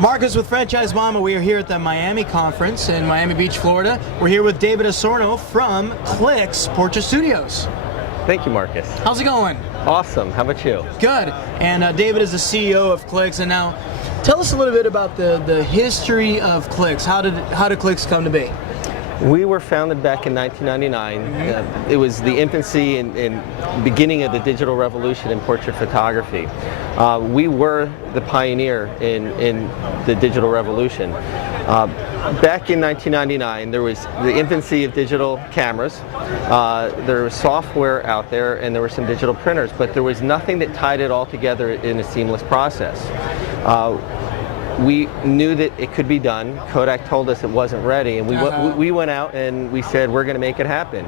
Marcus with Franchise Mama. We are here at the Miami conference in Miami Beach, Florida. We're here with David Asarnow from Clix Portrait Studios. Thank you, Marcus. How's it going? Awesome. How about you? Good. And David is the CEO of Clix. And now, tell us a little bit about the history of Clix. How did Clix come to be? We were founded back in 1999. It was the infancy and beginning of the digital revolution in portrait photography. We were the pioneer in the digital revolution. Back in 1999, there was the infancy of digital cameras. There was software out there, and there were some digital printers, but there was nothing that tied it all together in a seamless process. We knew that it could be done. Kodak told us it wasn't ready, and we went out and we said we're going to make it happen.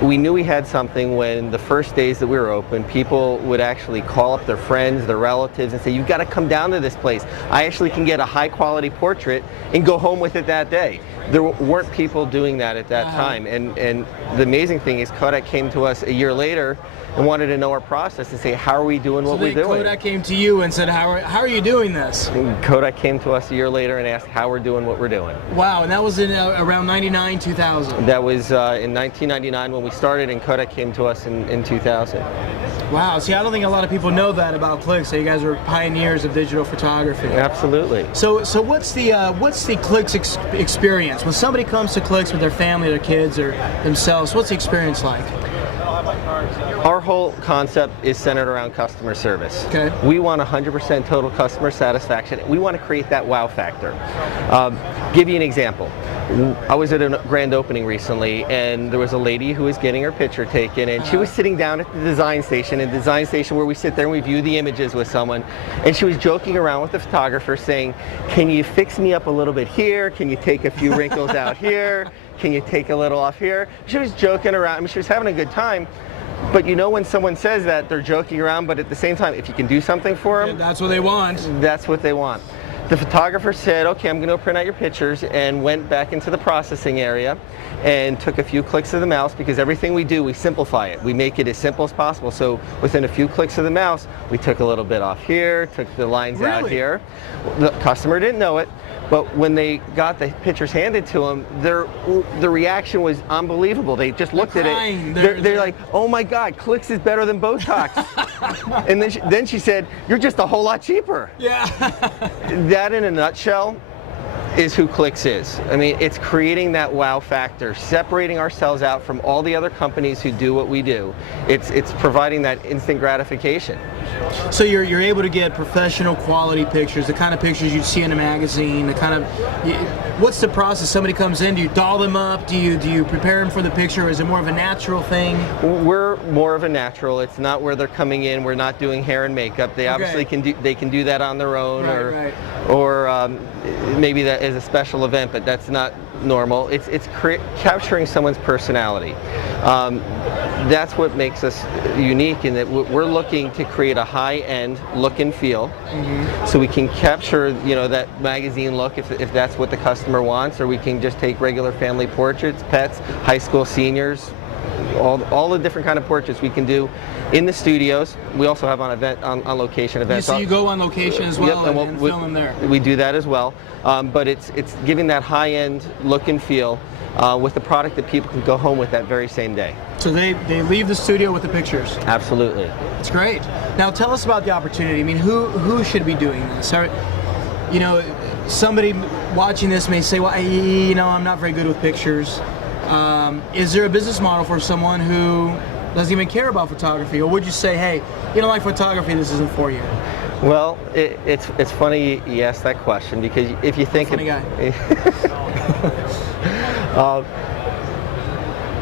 We knew we had something when the first days that we were open, people would actually call up their friends, their relatives, and say, "You've got to come down to this place. I actually can get a high-quality portrait and go home with it that day." There weren't people doing that at that time, and the amazing thing is Kodak came to us a year later and wanted to know our process and say, how are we doing what we're doing? Kodak came to you and said, how are you doing this? And Kodak came to us a year later and asked how we're doing what we're doing. Wow, and that was in around 99, 2000. That was in 1999 when we started, and Kodak came to us in 2000. Wow, see, I don't think a lot of people know that about Clix. So you guys are pioneers of digital photography. Absolutely. So what's the Clix experience? When somebody comes to Clix with their family, their kids, or themselves, what's the experience like? Our whole concept is centered around customer service. Okay. We want 100% total customer satisfaction. We want to create that wow factor. Give you an example. I was at a grand opening recently, and there was a lady who was getting her picture taken, and she was sitting down at the design station, where we sit there and we view the images with someone, and she was joking around with the photographer saying, "Can you fix me up a little bit here? Can you take a few wrinkles out here? Can you take a little off here?" She was joking around. I mean, she was having a good time. But you know when someone says that, they're joking around, but at the same time, if you can do something for them, that's what they want. That's what they want. The photographer said, "Okay, I'm going to print out your pictures," and went back into the processing area and took a few clicks of the mouse, because everything we do, we simplify it. We make it as simple as possible. So within a few clicks of the mouse, we took a little bit off here, took the lines out here. The customer didn't know it, but when they got the pictures handed to them, the reaction was unbelievable. They just looked at it. They're like, "Oh my God, Clix is better than Botox." And then she said, "You're just a whole lot cheaper." Yeah. That in a nutshell is who Clix is. I mean, it's creating that wow factor, separating ourselves out from all the other companies who do what we do. It's providing that instant gratification. So you're able to get professional quality pictures, the kind of pictures you'd see in a magazine, the kind of, what's the process? Somebody comes in, do you doll them up? Do you prepare them for the picture? Is it more of a natural thing? We're more of a natural. It's not where they're coming in. We're not doing hair and makeup. They obviously can do that on their own, or maybe that is a special event, but that's not normal. It's capturing someone's personality. That's what makes us unique, in that we're looking to create a high-end look and feel, so we can capture, that magazine look if that's what the customer wants, or we can just take regular family portraits, pets, high school seniors, all the different kind of portraits we can do in the studios. We also have on location events. So you go on location as well, and film them there. We do that as well, but it's giving that high-end look and feel with the product that people can go home with that very same day. So they leave the studio with the pictures. Absolutely. That's great. Now tell us about the opportunity. I mean, who should be doing this? Somebody watching this may say, "Well, I'm not very good with pictures." Is there a business model for someone who doesn't even care about photography, or would you say, "Hey, you don't like photography, this isn't for you"? Well, it's funny you asked that question, because if you think funny guy.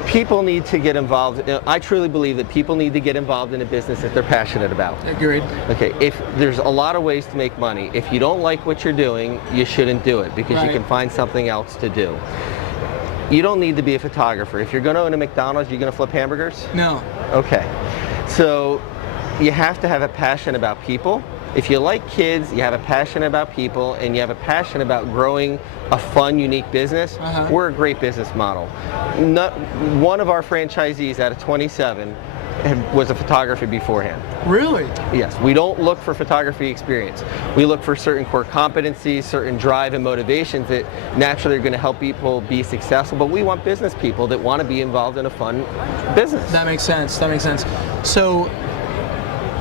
People need to get involved. I truly believe that people need to get involved in a business that they're passionate about. Agreed. Okay, if there's a lot of ways to make money. If you don't like what you're doing, you shouldn't do it, because you can find something else to do. You don't need to be a photographer. If you're going to own a McDonald's, you're going to flip hamburgers? No. Okay. So you have to have a passion about people. If you like kids, you have a passion about people, and you have a passion about growing a fun, unique business, we're a great business model. One of our franchisees out of 27 was a photographer beforehand. Really? Yes, we don't look for photography experience. We look for certain core competencies, certain drive and motivations that naturally are going to help people be successful, but we want business people that want to be involved in a fun business. That makes sense. That makes sense. So,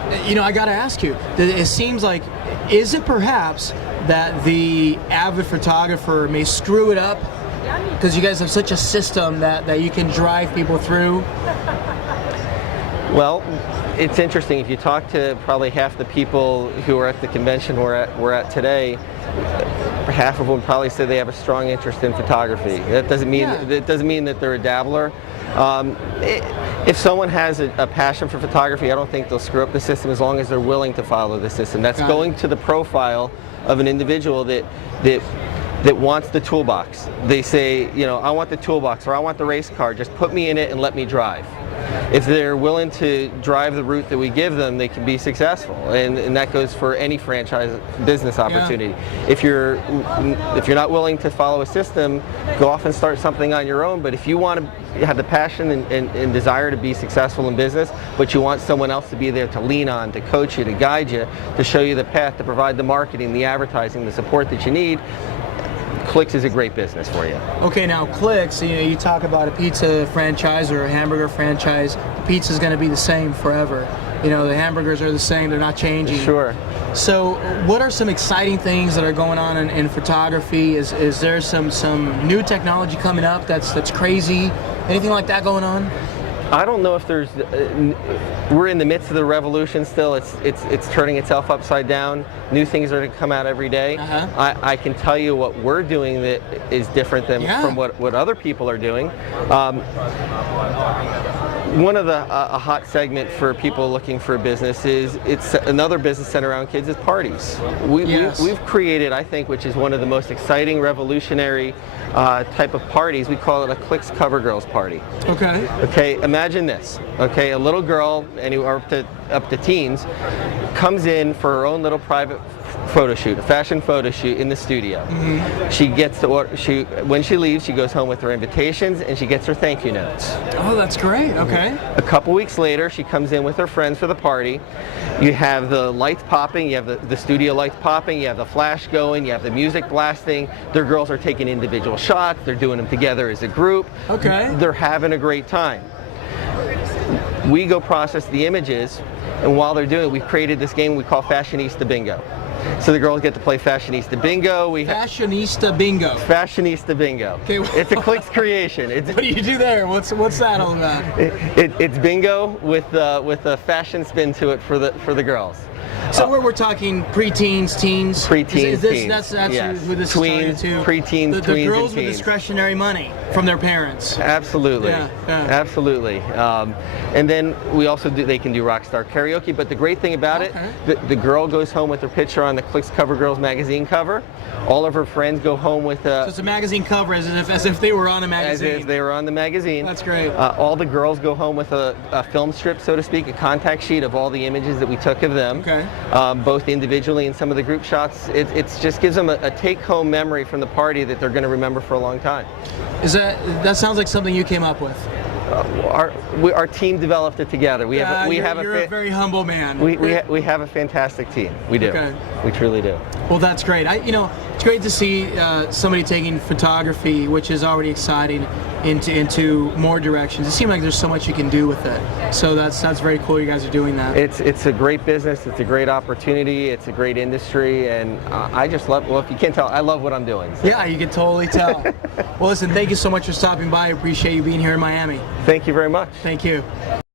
I got to ask you, it seems like, is it perhaps that the avid photographer may screw it up because you guys have such a system that you can drive people through? Well, it's interesting. If you talk to probably half the people who are at the convention we're at today, half of them probably say they have a strong interest in photography. That doesn't mean that they're a dabbler. If someone has a passion for photography, I don't think they'll screw up the system as long as they're willing to follow the system. That's going to the profile of an individual that wants the toolbox. They say, I want the toolbox, or I want the race car, just put me in it and let me drive. If they're willing to drive the route that we give them, they can be successful, and that goes for any franchise business opportunity. Yeah. If you're not willing to follow a system, go off and start something on your own. But if you want to have the passion and desire to be successful in business, but you want someone else to be there to lean on, to coach you, to guide you, to show you the path, to provide the marketing, the advertising, the support that you need, Clix is a great business for you. Okay, now Clix, you talk about a pizza franchise or a hamburger franchise. The pizza is going to be the same forever. The hamburgers are the same; they're not changing. Sure. So, what are some exciting things that are going on in photography? Is there some new technology coming up that's crazy? Anything like that going on? I don't know if there's. We're in the midst of the revolution still. It's turning itself upside down. New things are to come out every day. I can tell you what we're doing that is different than from what other people are doing. One of a hot segment for people looking for a business it's another business centered around kids is parties. We've created, I think, which is one of the most exciting, revolutionary type of parties. We call it a Clix Cover Girls party. Okay. Imagine this. Okay, a little girl, anywhere up to teens, comes in for her own little private photo shoot, a fashion photo shoot in the studio. She gets to order, when she leaves, she goes home with her invitations and she gets her thank you notes. Oh, that's great. Okay. A couple weeks later, she comes in with her friends for the party. You have the lights popping, you have the studio lights popping, you have the flash going, you have the music blasting. Their girls are taking individual shots, they're doing them together as a group. Okay. They're having a great time. We go process the images, and while they're doing it, we've created this game we call Fashionista Bingo. So the girls get to play Fashionista Bingo. Fashionista Bingo. Fashionista Bingo. Okay. It's a Clix creation. What do you do there? What's that all about? It's bingo with a fashion spin to it for the girls. So we're talking preteens, teens. Preteens, teens. That's yes. who this tweens, is to. Preteens, the tweens, girls and with teens. discretionary money from their parents. Absolutely. Yeah. Absolutely. And then we also they can do rockstar karaoke. But the great thing about it, the girl goes home with her picture on the Clix Cover Girls magazine cover. All of her friends go home with a. So it's a magazine cover as if they were on a magazine. As if they were on the magazine. That's great. All the girls go home with a film strip, so to speak, a contact sheet of all the images that we took of them. Okay. Both individually and some of the group shots. It just gives them a take-home memory from the party that they're going to remember for a long time. That sounds like something you came up with? Our team developed it together. You're a very humble man. We have a fantastic team. We do. Okay. We truly do. Well, that's great. It's great to see somebody taking photography, which is already exciting, into more directions. It seems like there's so much you can do with it. So that's very cool. You guys are doing that. It's a great business. It's a great opportunity. It's a great industry, and I just love. Well, if you can't tell, I love what I'm doing. So. Yeah, you can totally tell. Well, listen, thank you so much for stopping by. I appreciate you being here in Miami. Thank you very much. Thank you.